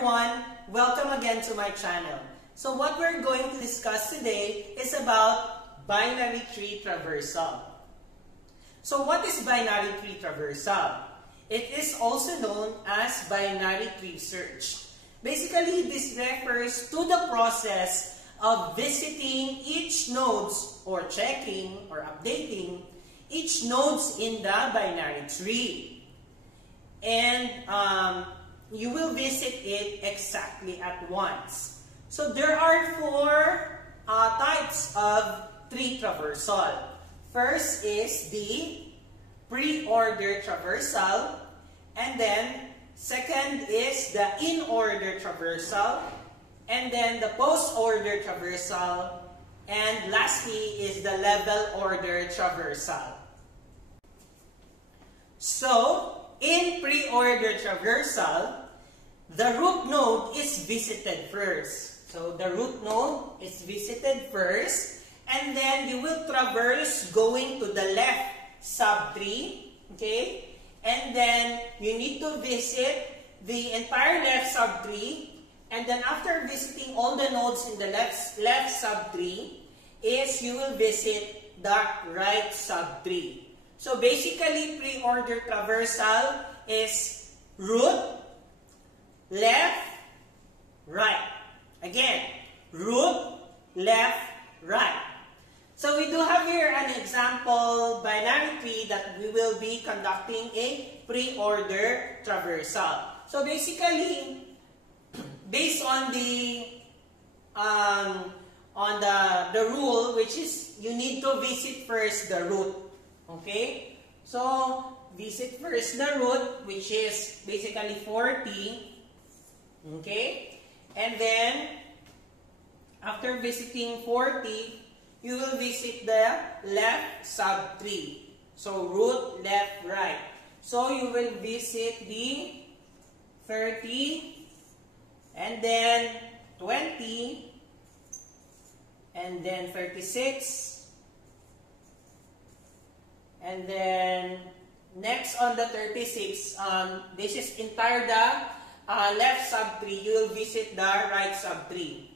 everyone, welcome again to my channel. So what we're going to discuss today is about binary tree traversal. So what is binary tree traversal? It is also known as binary tree search. Basically, this refers to the process of visiting each nodes or checking or updating each nodes in the binary tree. And you will visit it exactly at once. So there are four types of tree traversal. First is the preorder traversal, and then second is the in-order traversal, and then the post-order traversal, and lastly is the level order traversal. So, in pre-order traversal, the root node is visited first. So, the root node is visited first, and then you will traverse going to the left subtree, okay? And then you need to visit the entire left subtree, and then after visiting all the nodes in the left subtree, you will visit the right subtree. So basically, pre-order traversal is root, left, right. Again, root, left, right. So we do have here an example binary tree that we will be conducting a pre-order traversal. So basically, based on the rule, which is you need to visit first the root. Okay? So visit first the root, which is basically 40. Okay? And then after visiting 40, you will visit the left subtree. So root, left, right. So you will visit the 30, and then 20, and then 36, and then next on the 36, this is entire the left subtree, you will visit the right subtree.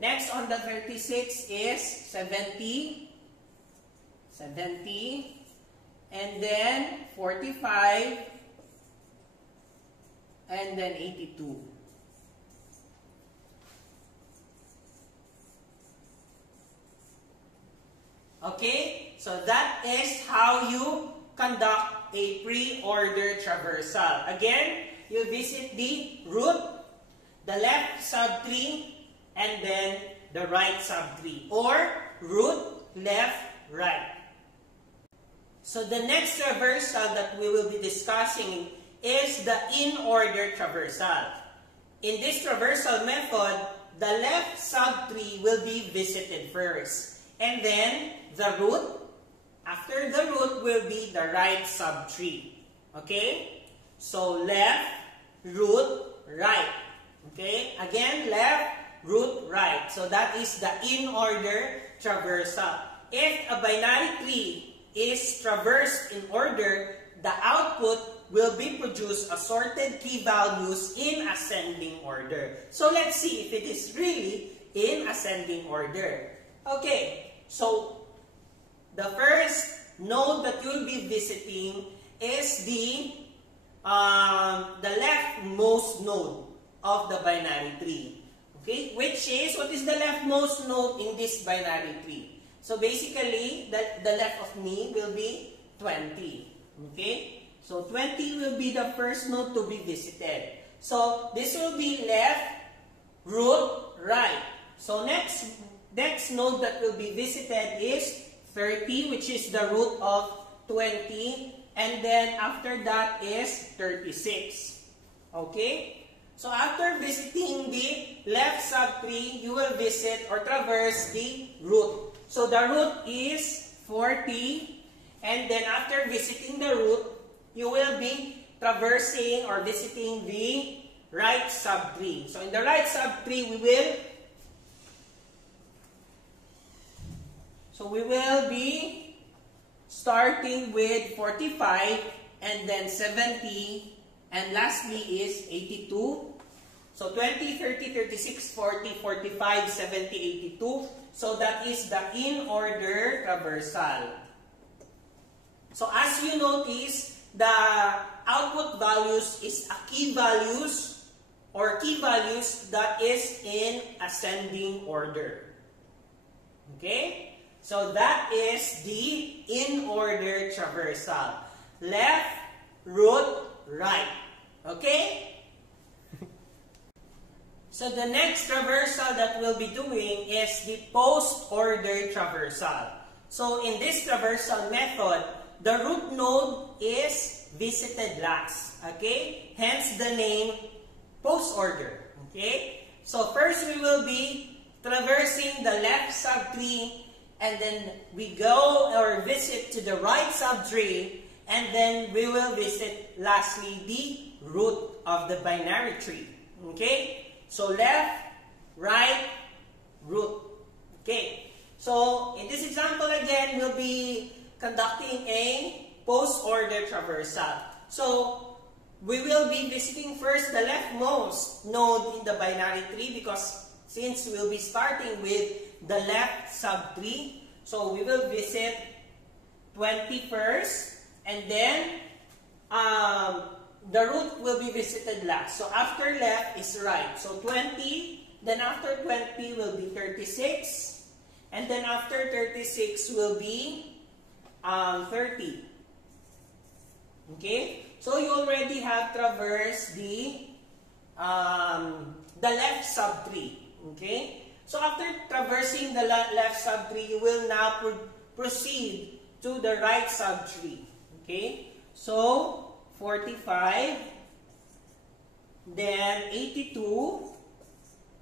Next on the 36 is 70, and then 45, and then 82. Okay, so that is how you conduct a pre-order traversal. Again, you visit the root, the left subtree, and then the right subtree, or root, left, right. So the next traversal that we will be discussing is the in-order traversal. In this traversal method, the left subtree will be visited first, and then the root. After the root will be the right subtree. Okay? So left, root, right. Okay? Again, left, root, right. So that is the in-order traversal. If a binary tree is traversed in order, the output will be produced as sorted key values in ascending order. So let's see if it is really in ascending order. Okay, so the first node that you'll be visiting is the leftmost node of the binary tree. Okay, which is, what is the leftmost node in this binary tree? So basically, the left of me will be 20. Okay, so 20 will be the first node to be visited. So this will be left, root, right. So next node that will be visited is 30, which is the root of 20, and then after that is 36. Okay? So after visiting the left subtree, you will visit or traverse the root. So the root is 40, and then after visiting the root, you will be traversing or visiting the right subtree. So in the right subtree, we will be starting with 45, and then 70, and lastly is 82, So 20, 30, 36, 40, 45, 70, 82. So that is the in-order traversal. So as you notice, the output values is a key values or key values that is in ascending order. Okay? So that is the in-order traversal. Left, root, right. Okay? So the next traversal that we'll be doing is the post-order traversal. So in this traversal method, the root node is visited last. Okay? Hence the name post-order. Okay? So first we will be traversing the left subtree, and then we go or visit to the right subtree, and then we will visit lastly the root of the binary tree. Okay? So left, right, root. Okay. So in this example again, we'll be conducting a post-order traversal. So we will be visiting first the leftmost node in the binary tree, because since we'll be starting with the left subtree, so we will visit 20 first, and then the root will be visited last. So after left is right. So 20, then after 20 will be 36, and then after 36 will be 30. Okay? So you already have traversed the left subtree. Okay? So after traversing the left subtree, you will now proceed to the right subtree. Okay? So 45, then 82,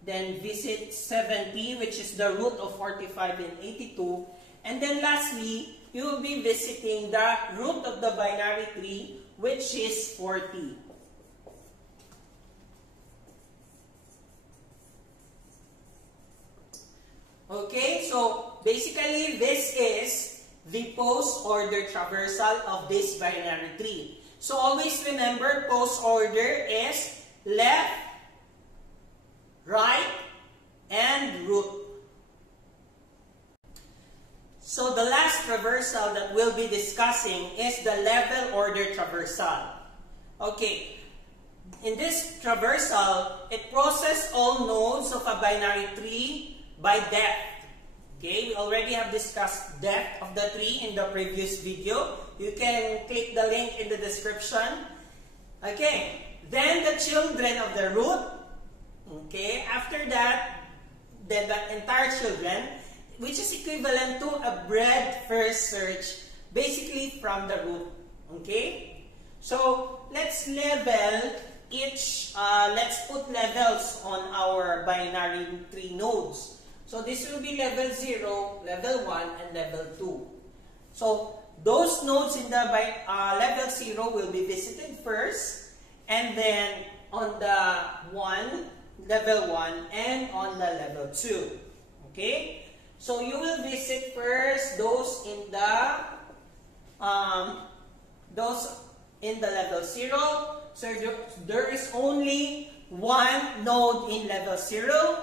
then visit 70, which is the root of 45 and 82, and then lastly, you will be visiting the root of the binary tree, which is 40. Okay, so basically this is the post-order traversal of this binary tree. So always remember, post-order is left, right, and root. So the last traversal that we'll be discussing is the level order traversal. Okay, in this traversal, it processes all nodes of a binary tree by depth. Okay, we already have discussed depth of the tree in the previous video. You can click the link in the description. Okay, then the children of the root. Okay, after that, then the entire children, which is equivalent to a breadth-first search, basically from the root. Okay, so let's level each. Let's put levels on our binary tree nodes. So this will be level 0, level 1, and level 2. So those nodes in the level 0 will be visited first, and then on the level 1, and on the level 2. Okay? So you will visit first those in the level 0. So there is only one node in level 0.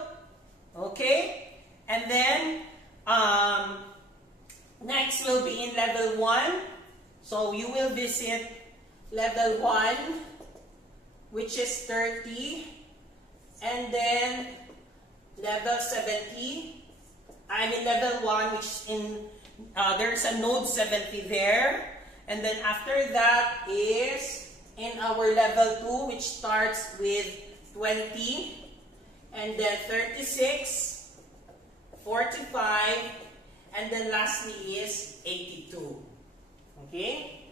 Okay? And then, next will be in level 1. So you will visit level 1, which is 30. And then, level 70. I mean level 1, which is in, there's a node 70 there. And then after that is in our level 2, which starts with 20. And then 36. 45, and then lastly is 82. Okay?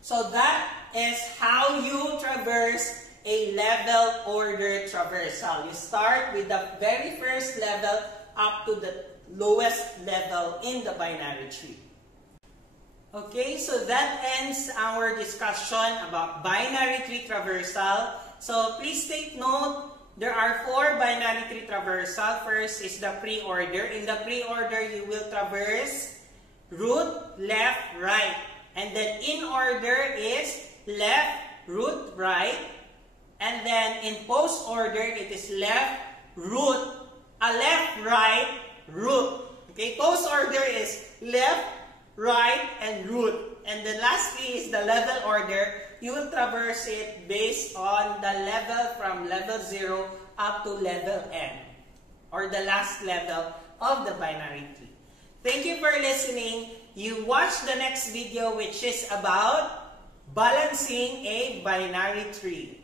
So that is how you traverse a level order traversal. You start with the very first level up to the lowest level in the binary tree. Okay, so that ends our discussion about binary tree traversal. So please take note, there are 4 binary tree traversal. First is the preorder. In the preorder, you will traverse root, left, right. And then in order is left, root, right. And then in Postorder, it is left, root, left, right, root. Okay, Postorder is left, right, and root. And then lastly is the level order. You will traverse it based on the level from level 0 up to level N, or the last level of the binary tree. Thank you for listening. You watch the next video, which is about balancing a binary tree.